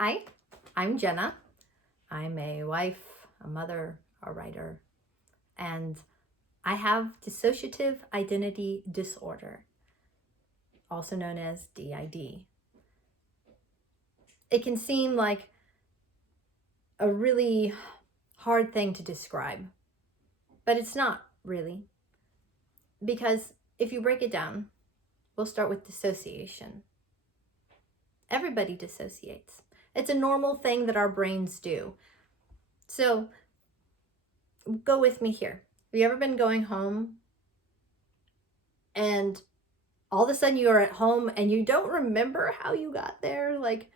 Hi, I'm Jenna. I'm a wife, a mother, a writer, and I have dissociative identity disorder, also known as D.I.D. It can seem like a really hard thing to describe, but it's not really, because if you break it down, we'll start with dissociation. Everybody dissociates. It's a normal thing that our brains do. So go with me here. Have you ever been going home and all of a sudden you are at home and you don't remember how you got there? Like,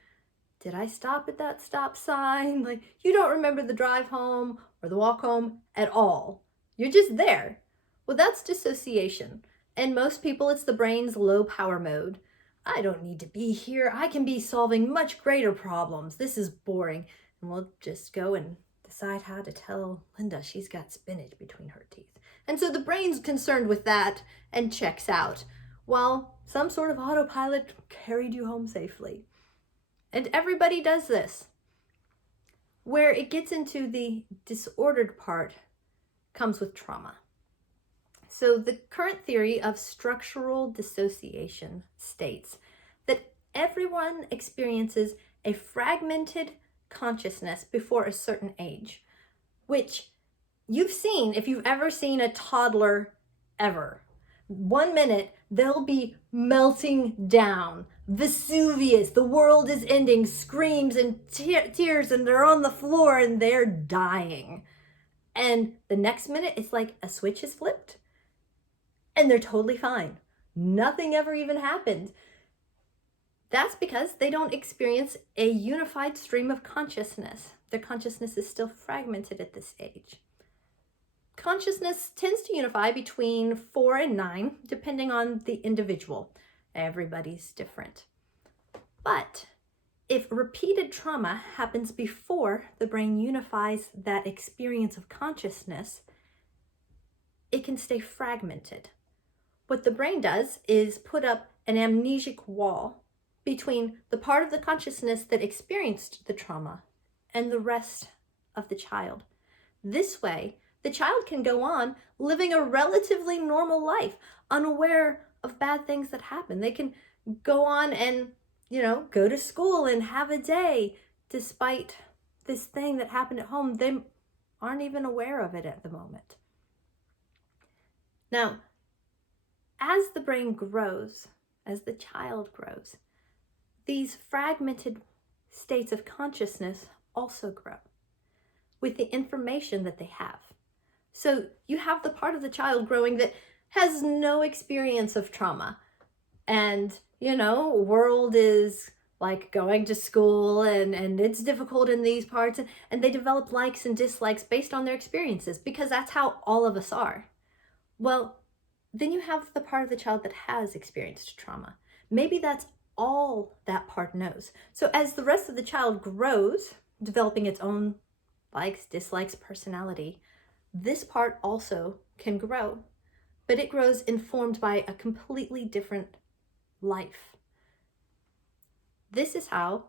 did I stop at that stop sign? Like, you don't remember the drive home or the walk home at all. You're just there. Well, that's dissociation. And most people, it's the brain's low power mode. I don't need to be here. I can be solving much greater problems. This is boring. And we'll just go and decide how to tell Linda she's got spinach between her teeth. And so the brain's concerned with that and checks out, while some sort of autopilot carried you home safely. And everybody does this. Where it gets into the disordered part comes with trauma. So the current theory of structural dissociation states that everyone experiences a fragmented consciousness before a certain age, which you've seen if you've ever seen a toddler ever. 1 minute, they'll be melting down. Vesuvius, the world is ending, screams and tears, and they're on the floor and they're dying. And the next minute, it's like a switch is flipped and they're totally fine. Nothing ever even happened. That's because they don't experience a unified stream of consciousness. Their consciousness is still fragmented at this age. Consciousness tends to unify between 4 and 9, depending on the individual. Everybody's different. But if repeated trauma happens before the brain unifies that experience of consciousness, it can stay fragmented. What the brain does is put up an amnesic wall between the part of the consciousness that experienced the trauma and the rest of the child. This way, the child can go on living a relatively normal life, unaware of bad things that happen. They can go on and, go to school and have a day despite this thing that happened at home. They aren't even aware of it at the moment. Now, as the brain grows, as the child grows, these fragmented states of consciousness also grow with the information that they have. So you have the part of the child growing that has no experience of trauma. And, world is like going to school and it's difficult in these parts. And they develop likes and dislikes based on their experiences because that's how all of us are. Well, then you have the part of the child that has experienced trauma. Maybe that's all that part knows. So as the rest of the child grows, developing its own likes, dislikes, personality, this part also can grow, but it grows informed by a completely different life. This is how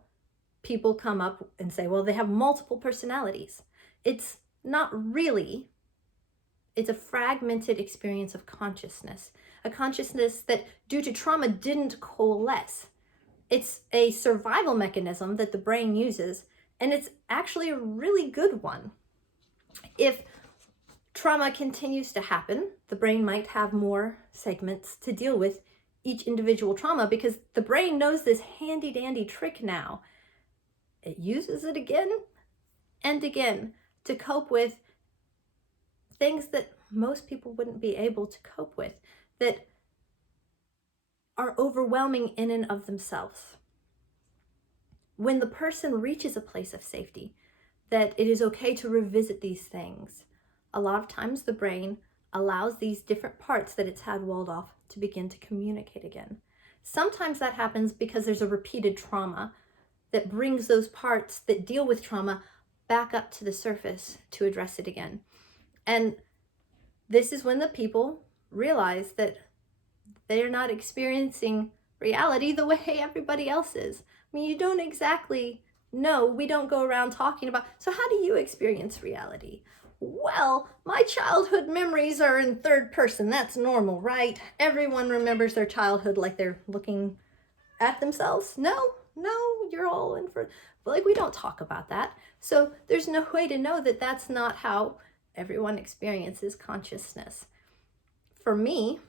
people come up and say, well, they have multiple personalities. It's not really. It's a fragmented experience of consciousness, a consciousness that due to trauma didn't coalesce. It's a survival mechanism that the brain uses, and it's actually a really good one. If trauma continues to happen, the brain might have more segments to deal with each individual trauma because the brain knows this handy dandy trick now. It uses it again and again to cope with things that most people wouldn't be able to cope with, that are overwhelming in and of themselves. When the person reaches a place of safety, that it is okay to revisit these things, a lot of times the brain allows these different parts that it's had walled off to begin to communicate again. Sometimes that happens because there's a repeated trauma that brings those parts that deal with trauma back up to the surface to address it again. And this is when the people realize that they're not experiencing reality the way everybody else is. I mean, you don't exactly No, we don't go around talking about, so how do you experience reality? Well, my childhood memories are in third person. That's normal, right? Everyone remembers their childhood like they're looking at themselves. No, you're all in for, like, we don't talk about that. So there's no way to know that that's not how everyone experiences consciousness. For me,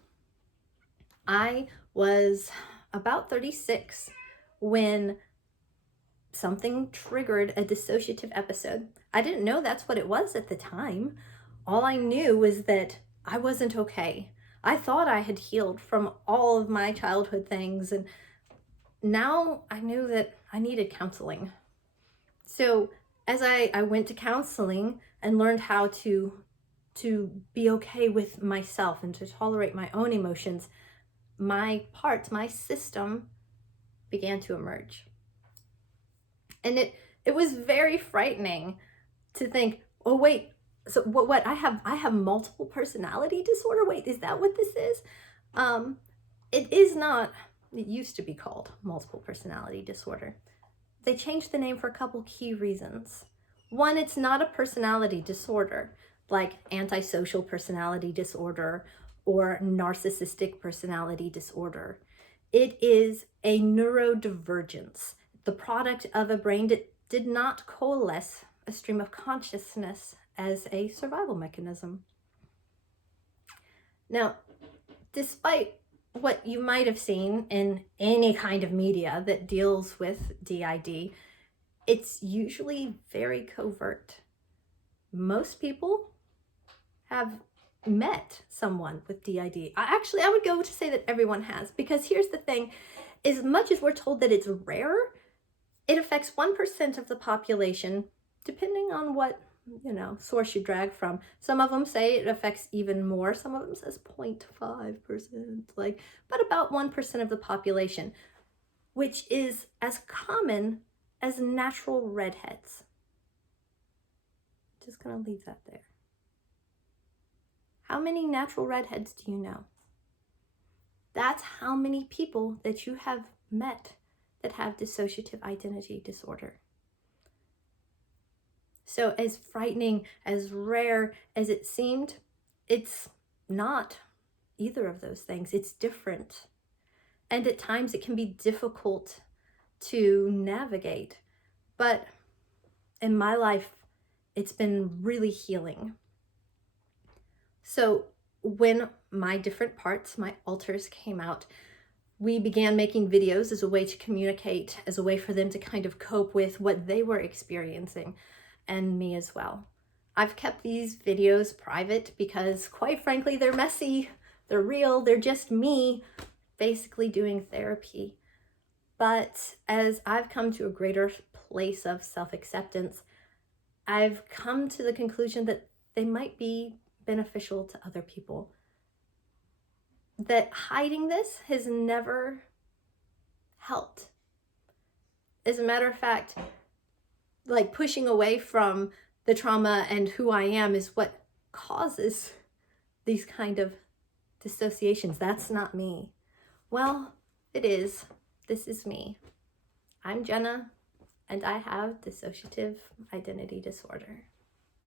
I was about 36 when something triggered a dissociative episode. I didn't know that's what it was at the time. All I knew was that I wasn't okay. I thought I had healed from all of my childhood things, and now I knew that I needed counseling. So as I went to counseling and learned how to be okay with myself and to tolerate my own emotions, my parts, my system began to emerge. And it was very frightening to think, oh wait, so what I have multiple personality disorder? Wait, is that what this is? It is not. It used to be called multiple personality disorder. They changed the name for a couple key reasons. One, it's not a personality disorder like antisocial personality disorder or narcissistic personality disorder. It is a neurodivergence, the product of a brain that did not coalesce a stream of consciousness as a survival mechanism. Now, despite what you might have seen in any kind of media that deals with D.I.D, it's usually very covert. Most people have met someone with D.I.D. I would go to say that everyone has, because here's the thing, as much as we're told that it's rare, it affects 1% of the population, depending on what source you drag from. Some of them say it affects even more. Some of them says 0.5%, but about 1% of the population, which is as common as natural redheads. Just gonna leave that there. How many natural redheads do you know? That's how many people that you have met that have dissociative identity disorder. So as frightening, as rare as it seemed, it's not either of those things. It's different. And at times it can be difficult to navigate. But in my life, it's been really healing. So when my different parts, my alters came out, we began making videos as a way to communicate, as a way for them to kind of cope with what they were experiencing, and me as well. I've kept these videos private because, quite frankly, they're messy, they're real, they're just me basically doing therapy. But as I've come to a greater place of self-acceptance, I've come to the conclusion that they might be beneficial to other people. That hiding this has never helped. As a matter of fact, pushing away from the trauma and who I am is what causes these kind of dissociations. That's not me. Well, it is. This is me. I'm Jenna, and I have dissociative identity disorder.